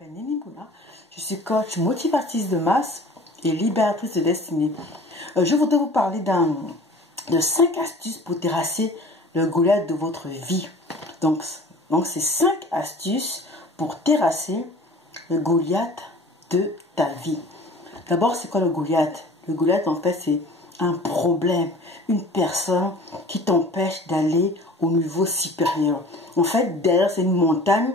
m'appelle Nini Mouna, je suis coach motivatrice de masse et libératrice de destinée. Je voudrais vous parler de 5 astuces pour terrasser le Goliath de votre vie. Donc c'est 5 astuces pour terrasser le Goliath de ta vie. D'abord, c'est quoi le Goliath? Le Goliath, en fait, c'est un problème, une personne qui t'empêche d'aller au niveau supérieur. En fait, derrière, c'est une montagne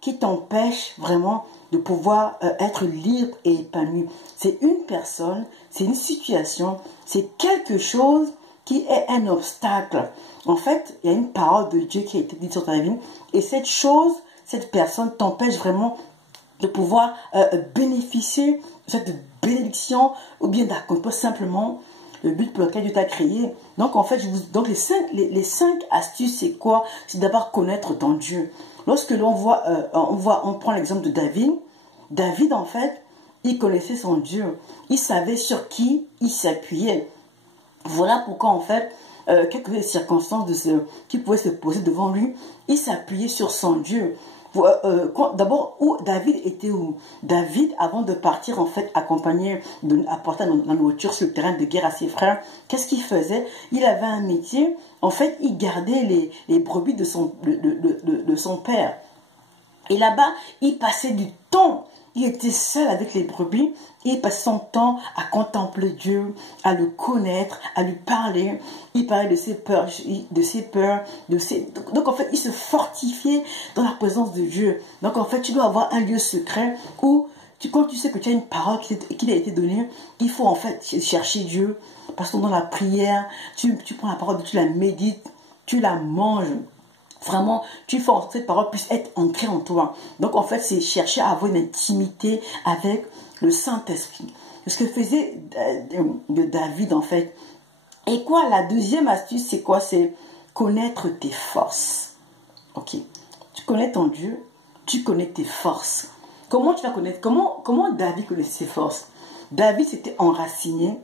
qui t'empêche vraiment de pouvoir être libre et épanoui. C'est une personne, c'est une situation, c'est quelque chose qui est un obstacle. En fait, il y a une parole de Dieu qui a été dite sur ta vie et cette chose, cette personne t'empêche vraiment de pouvoir bénéficier de cette bénédiction ou bien d'accomplir simplement le but pour lequel Dieu t'a créé. Donc en fait, donc les 5 astuces, c'est quoi? C'est d'abord connaître ton Dieu. Lorsque l'on on prend l'exemple de David. David, en fait, il connaissait son Dieu. Il savait sur qui il s'appuyait. Voilà pourquoi, en fait, quelles que soient les circonstances qui pouvaient se poser devant lui, il s'appuyait sur son Dieu. D'abord, où David était où? David, avant de partir, en fait, apporter la nourriture sur le terrain de guerre à ses frères, qu'est-ce qu'il faisait? Il avait un métier. En fait, il gardait les brebis de son père. Et là-bas, il passait du temps. Il était seul avec les brebis. Il passait son temps à contempler Dieu, à le connaître, à lui parler. Il parlait de ses peurs, Donc en fait, il se fortifiait dans la présence de Dieu. Donc en fait, tu dois avoir un lieu secret où, quand tu sais que tu as une parole qui a été donnée, il faut en fait chercher Dieu. Parce que dans la prière, tu prends la parole, tu la médites, tu la manges. Vraiment, tu fais en sorte que cette parole puisse être ancrée en toi. Donc, en fait, c'est chercher à avoir une intimité avec le Saint-Esprit. Ce que faisait de David, en fait. Et quoi, la deuxième astuce, c'est quoi? C'est connaître tes forces. Ok. Tu connais ton Dieu, tu connais tes forces. Comment tu vas connaître? Comment David connaissait ses forces? David s'était enraciné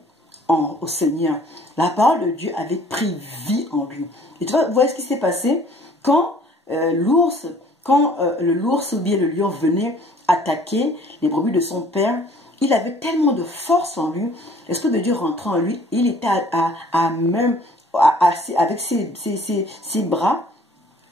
au Seigneur. La parole de Dieu avait pris vie en lui. Et tu vois, vous voyez ce qui s'est passé? Quand l'ours ou bien le lion venait attaquer les brebis de son père, il avait tellement de force en lui, l'Esprit de Dieu rentrant en lui, il était avec ses bras,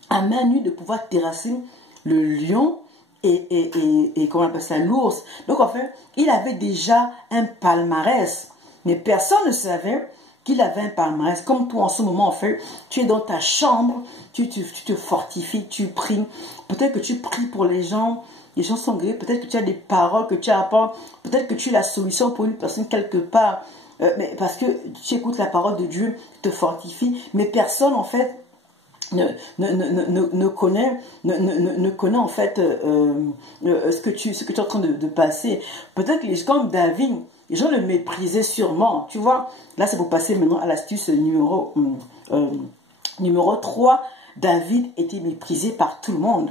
à main nue de pouvoir terrasser le lion et comment on appelle ça, l'ours. Donc en fait, il avait déjà un palmarès, mais personne ne savait qu'il avait un palmarès. Comme toi en ce moment, en fait, tu es dans ta chambre, tu te fortifies, tu pries. Peut-être que tu pries pour les gens sont guéris, peut-être que tu as des paroles que tu apportes, peut-être que tu es la solution pour une personne quelque part, mais parce que tu écoutes la parole de Dieu, tu te fortifies, mais personne en fait ne connaît en fait ce que tu es en train de passer. Peut-être que comme David, les gens le méprisaient sûrement, tu vois. Là, c'est pour passer maintenant à l'astuce numéro 3. David était méprisé par tout le monde.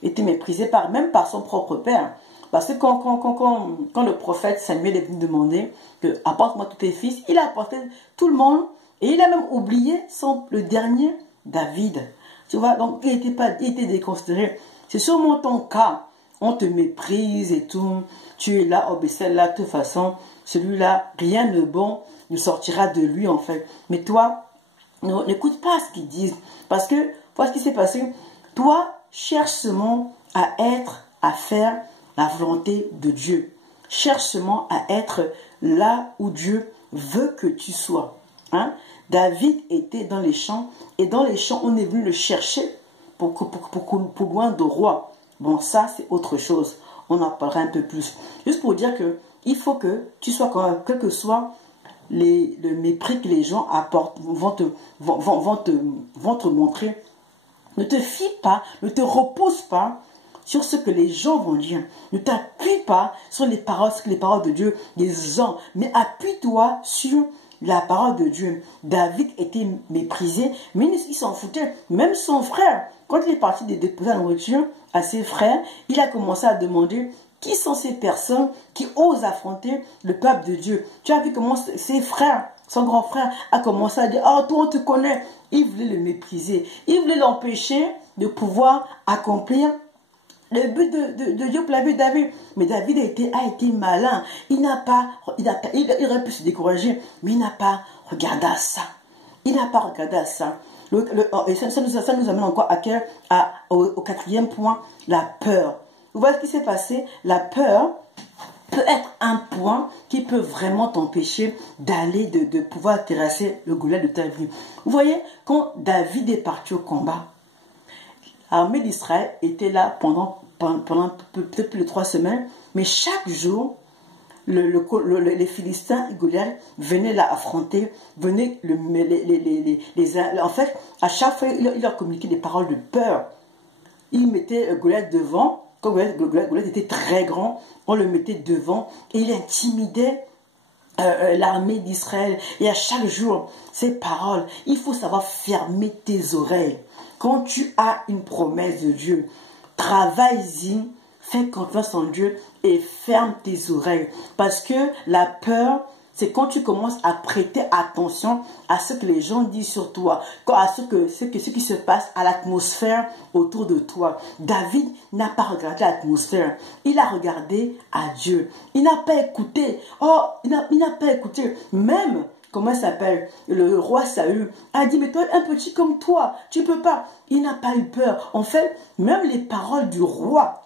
Était méprisé même par son propre père. Parce que quand le prophète Samuel est venu demander que apporte-moi tous tes fils, il a apporté tout le monde et il a même oublié le dernier, David. Tu vois, donc il était déconsidéré. C'est sûrement ton cas. On te méprise et tout. Tu es là, oh ben celle-là, de toute façon, celui-là, rien de bon ne sortira de lui en fait. Mais toi, n'écoute pas ce qu'ils disent. Parce que, voilà ce qui s'est passé. Toi, cherche seulement à faire la volonté de Dieu. Cherche seulement à être là où Dieu veut que tu sois. Hein? David était dans les champs. Et dans les champs, on est venu le chercher pour loin de roi. Bon, ça, c'est autre chose. On en parlera un peu plus. Juste pour dire que il faut que tu sois quand même, quel que soit le mépris que les gens apportent, vont te montrer. Ne te fie pas, ne te repose pas sur ce que les gens vont dire. Ne t'appuie pas sur les paroles de Dieu des hommes, mais appuie-toi sur la parole de Dieu. David était méprisé, mais il s'en foutait. Même son frère, quand il est parti de déposer la nourriture à ses frères, il a commencé à demander qui sont ces personnes qui osent affronter le peuple de Dieu. Tu as vu comment ses frères, son grand frère, a commencé à dire, oh toi on te connaît. Il voulait le mépriser. Il voulait l'empêcher de pouvoir accomplir le but de Dieu pour la vie de David. Mais David a été malin. Il aurait pu se décourager, mais il n'a pas regardé à ça. Il n'a pas regardé à ça. Et ça nous amène encore au quatrième point, la peur. Vous voyez ce qui s'est passé? La peur peut être un point qui peut vraiment t'empêcher d'aller, de pouvoir terrasser le Goliath de ta vie. Vous voyez, quand David est parti au combat, l'armée d'Israël était là pendant peut-être plus de 3 semaines, mais chaque jour, les Philistins, Goliath, venaient là affronter, en fait, à chaque fois, il leur communiquait des paroles de peur. Il mettait Goliath devant, quand Goliath était très grand, on le mettait devant et il intimidait l'armée d'Israël. Et à chaque jour, ces paroles, il faut savoir fermer tes oreilles. Quand tu as une promesse de Dieu, travaille-y, fais confiance en Dieu et ferme tes oreilles. Parce que la peur, c'est quand tu commences à prêter attention à ce que les gens disent sur toi, à ce qui se passe à l'atmosphère autour de toi. David n'a pas regardé l'atmosphère, il a regardé à Dieu. Il n'a pas écouté. Il n'a pas écouté. Même, comment il s'appelle, le roi Saül a dit, mais toi, un petit comme toi, tu peux pas. Il n'a pas eu peur. En fait, même les paroles du roi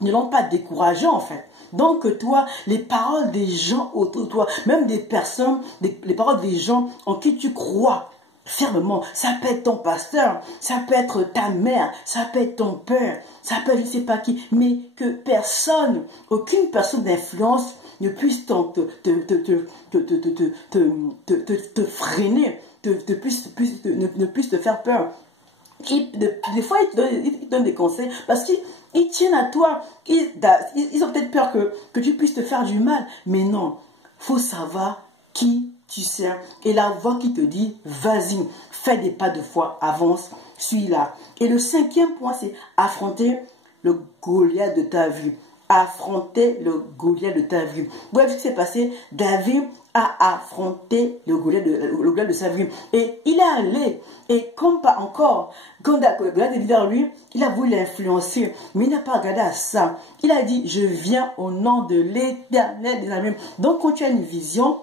ne l'ont pas découragé, en fait. Donc toi, les paroles des gens autour de toi, même des personnes, les paroles des gens en qui tu crois fermement, ça peut être ton pasteur, ça peut être ta mère, ça peut être ton père, ça peut être je ne sais pas qui, mais que personne, aucune personne d'influence ne puisse te freiner, ne puisse te faire peur. Des fois, ils te donnent des conseils parce qu'ils tiennent à toi. Ils ont peut-être peur que tu puisses te faire du mal. Mais non, il faut savoir qui tu sers. Et la voix qui te dit, vas-y, fais des pas de foi, avance, suis-là. Et le 5e point, c'est affronter le Goliath de ta vie. Affronter le Goliath de ta vie. Vous voyez ce qui s'est passé? David a affronté le Goliath de sa vie. Et il est allé. Et comme pas encore, quand Goliath est vers lui, il a voulu l'influencer. Mais il n'a pas regardé à ça. Il a dit, je viens au nom de l'Éternel des armées. Donc quand tu as une vision,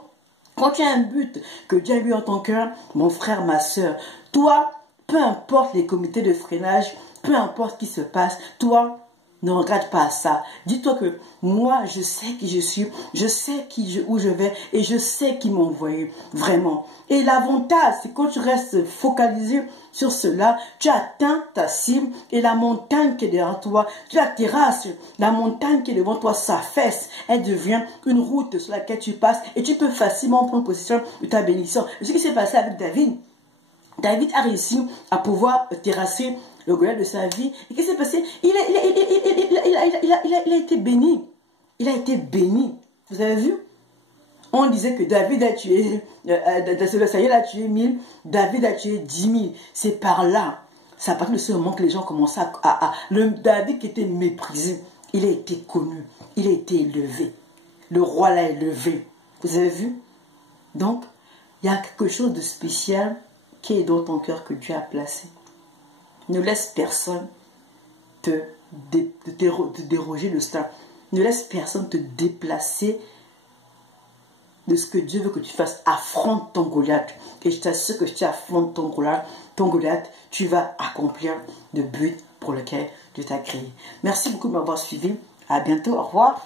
quand tu as un but que Dieu a mis en ton cœur, mon frère, ma soeur, toi, peu importe les comités de freinage, peu importe ce qui se passe, toi, ne regarde pas à ça. Dis-toi que moi, je sais qui je suis, je sais où je vais et je sais qui m'a envoyé. Vraiment. Et l'avantage, c'est quand tu restes focalisé sur cela, tu atteins ta cible et la montagne qui est derrière toi, tu la terrasses. La montagne qui est devant toi s'affaisse. Elle devient une route sur laquelle tu passes et tu peux facilement prendre possession de ta bénédiction. Ce qui s'est passé avec David, David a réussi à pouvoir terrasser le Goliath de sa vie. Et qu'est-ce qui s'est passé? Il a été béni. Il a été béni. Vous avez vu? On disait que David a tué, Saül a tué 1000, David a tué 10 000. C'est par là. C'est à partir de ce moment que les gens commençaient le David qui était méprisé, il a été connu. Il a été élevé. Le roi l'a élevé. Vous avez vu? Donc, il y a quelque chose de spécial qui est dans ton cœur que Dieu a placé. Ne laisse personne te déroger de ça. Ne laisse personne te déplacer de ce que Dieu veut que tu fasses. Affronte ton Goliath. Et je t'assure que si tu affrontes ton Goliath, tu vas accomplir le but pour lequel Dieu t'a créé. Merci beaucoup de m'avoir suivi. À bientôt. Au revoir.